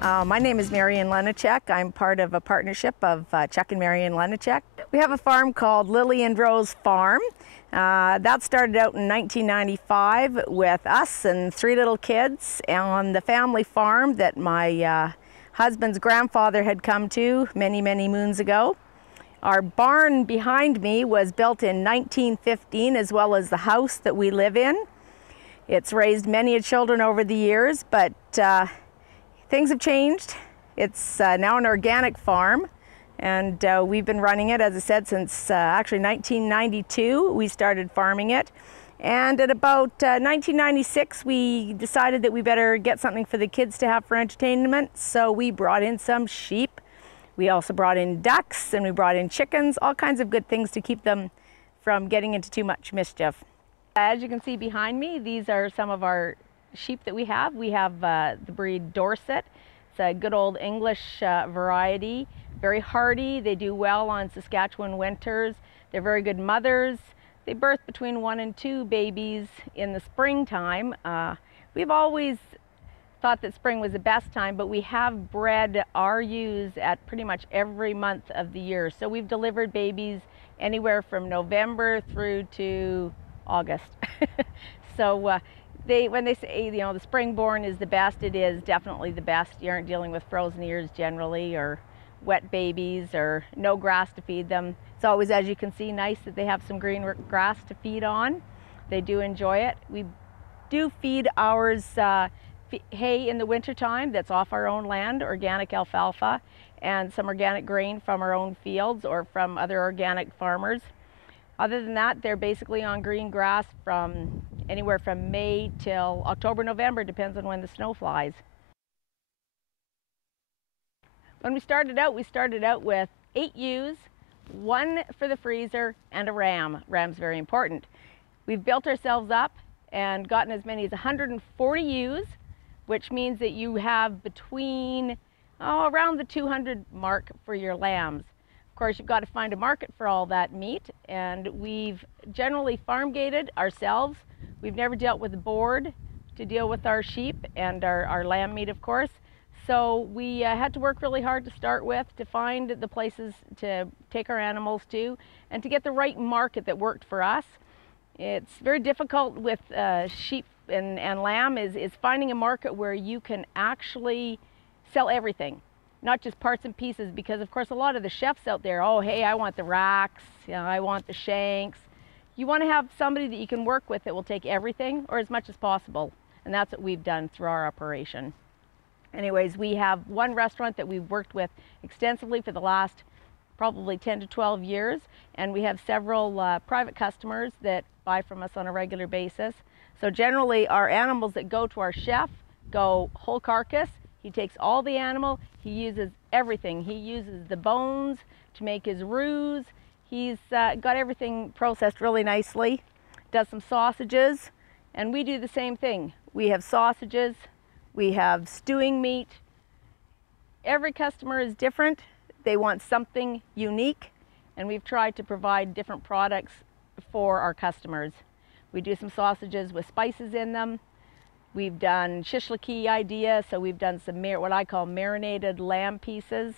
My name is Marion Leniczek. I'm part of a partnership of Chuck and Marion Leniczek. We have a farm called Lily and Rose Farm. That started out in 1995 with us and 3 little kids on the family farm that my husband's grandfather had come to many, many moons ago. Our barn behind me was built in 1915, as well as the house that we live in. It's raised many children over the years, but things have changed. It's now an organic farm, and we've been running it, as I said, since actually 1992 we started farming it. And at about 1996 we decided that we better get something for the kids to have for entertainment, so we brought in some sheep. We also brought in ducks, and we brought in chickens, all kinds of good things to keep them from getting into too much mischief. As you can see behind me, these are some of our sheep that we have. We have the breed Dorset. It's a good old English variety, very hardy. They do well on Saskatchewan winters. They're very good mothers. They birth between 1 and 2 babies in the springtime. We've always thought that spring was the best time, but we have bred our ewes at pretty much every month of the year. So we've delivered babies anywhere from November through to August. So when they say, you know, the spring-born is the best, it is definitely the best. You aren't dealing with frozen ears generally, or wet babies, or no grass to feed them. It's always, as you can see, nice that they have some green grass to feed on. They do enjoy it. We do feed ours hay in the wintertime that's off our own land, organic alfalfa, and some organic grain from our own fields or from other organic farmers. Other than that, they're basically on green grass from anywhere from May till October, November, depends on when the snow flies. When we started out with 8 ewes, 1 for the freezer, and a ram. Ram's very important. We've built ourselves up and gotten as many as 140 ewes, which means that you have between around the 200 mark for your lambs. Of course, you've got to find a market for all that meat, and we've generally farm gated ourselves. We've never dealt with a board to deal with our sheep and our lamb meat, of course. So we had to work really hard to start with to find the places to take our animals to and to get the right market that worked for us. It's very difficult with sheep and lamb is finding a market where you can actually sell everything, not just parts and pieces, because of course a lot of the chefs out there, oh hey, I want the racks, you know, I want the shanks. You want to have somebody that you can work with that will take everything, or as much as possible, and that's what we've done through our operation. Anyways, we have one restaurant that we've worked with extensively for the last probably 10 to 12 years, and we have several private customers that buy from us on a regular basis. So generally our animals that go to our chef go whole carcass. He takes all the animal, he uses everything. He uses the bones to make his roux. He's got everything processed really nicely, does some sausages, and we do the same thing. We have sausages, we have stewing meat. Every customer is different. They want something unique, and we've tried to provide different products for our customers. We do some sausages with spices in them. We've done shishlaki idea, so we've done some what I call marinated lamb pieces.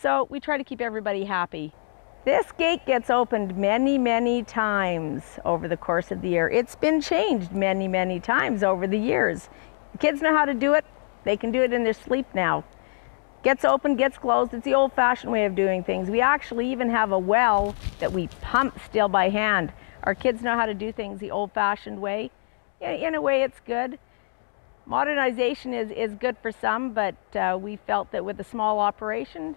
So we try to keep everybody happy. This gate gets opened many, many times over the course of the year. It's been changed many, many times over the years. The kids know how to do it. They can do it in their sleep now. Gets opened, gets closed. It's the old-fashioned way of doing things. We actually even have a well that we pump still by hand. Our kids know how to do things the old-fashioned way. In a way, it's good. Modernization is good for some, but we felt that with a small operation,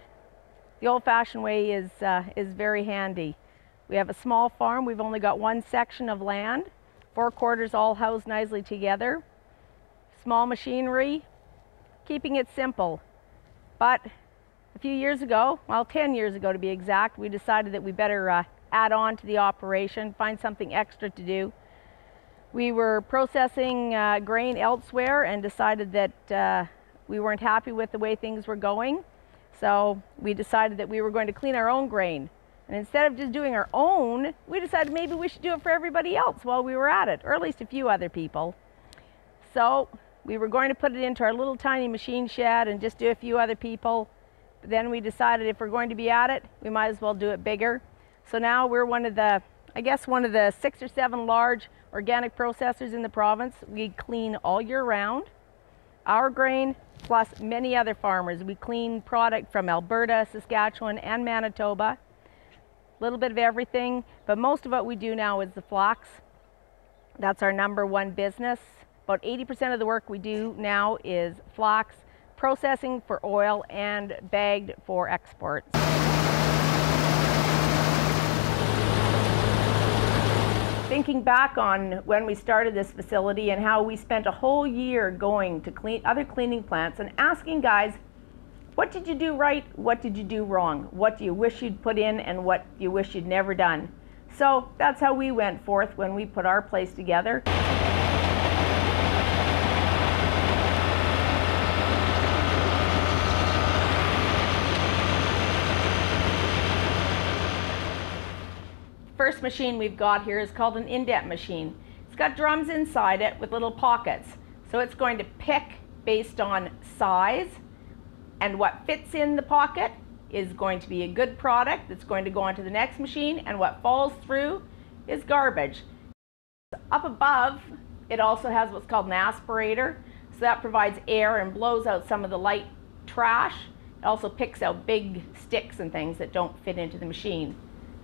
the old-fashioned way is very handy. We have a small farm. We've only got 1 section of land, 4 quarters all housed nicely together. Small machinery, keeping it simple. But a few years ago, well, 10 years ago to be exact, we decided that we better add on to the operation, find something extra to do. We were processing grain elsewhere and decided that we weren't happy with the way things were going. So we decided that we were going to clean our own grain. And instead of just doing our own, we decided maybe we should do it for everybody else while we were at it, or at least a few other people. So We were going to put it into our little tiny machine shed and just do a few other people. But then we decided if we're going to be at it, we might as well do it bigger. So now we're one of the 6 or 7 large organic processors in the province. We clean all year round. Our grain plus many other farmers. We clean product from Alberta, Saskatchewan, and Manitoba. A little bit of everything, but most of what we do now is the flax. That's our #1 business. About 80% of the work we do now is flax, processing for oil and bagged for export. Thinking back on when we started this facility and how we spent a whole year going to other cleaning plants and asking guys, what did you do right? What did you do wrong? What do you wish you'd put in and what you wish you'd never done? So that's how we went forth when we put our place together. First machine we've got here is called an Indent Machine. It's got drums inside it with little pockets. So it's going to pick based on size, and what fits in the pocket is going to be a good product that's going to go on to the next machine, and what falls through is garbage. Up above, it also has what's called an aspirator. So that provides air and blows out some of the light trash. It also picks out big sticks and things that don't fit into the machine.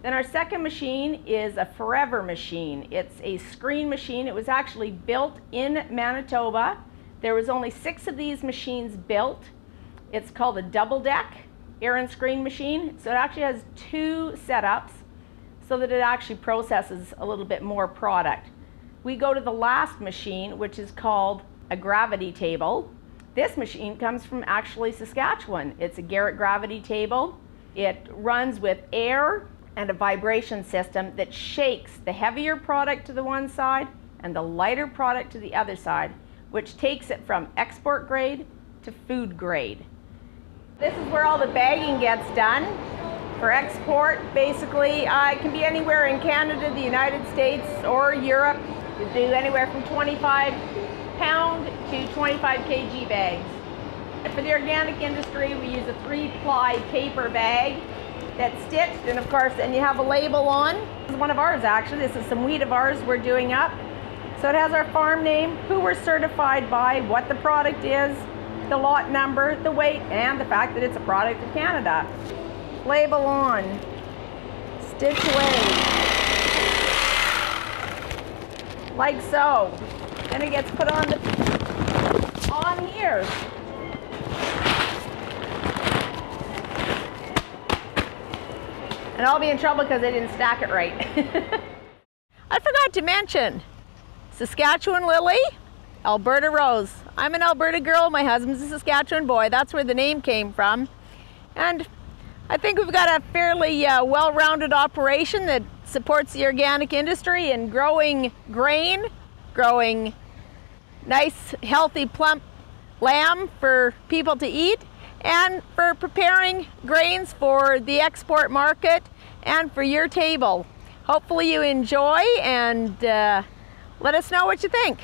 Then our second machine is a forever machine. It's a screen machine. It was actually built in Manitoba. There was only 6 of these machines built. It's called a double deck air and screen machine. So it actually has 2 setups so that it actually processes a little bit more product. We go to the last machine, which is called a gravity table. This machine comes from actually Saskatchewan. It's a Garrett gravity table. It runs with air and a vibration system that shakes the heavier product to the one side and the lighter product to the other side, which takes it from export grade to food grade. This is where all the bagging gets done for export. Basically, it can be anywhere in Canada, the United States, or Europe. You do anywhere from 25-pound to 25 kg bags. And for the organic industry, we use a 3-ply paper bag that's stitched, and of course then you have a label on. This is one of ours actually. This is some wheat of ours we're doing up. So it has our farm name, who we're certified by, what the product is, the lot number, the weight, and the fact that it's a product of Canada. Label on, stitch away, like so. Then it gets put on here. And I'll be in trouble because I didn't stack it right. I forgot to mention Saskatchewan lily, Alberta rose. I'm an Alberta girl, my husband's a Saskatchewan boy. That's where the name came from. And I think we've got a fairly well-rounded operation that supports the organic industry in growing grain, growing nice, healthy, plump lamb for people to eat, and for preparing grains for the export market and for your table. Hopefully you enjoy, and let us know what you think.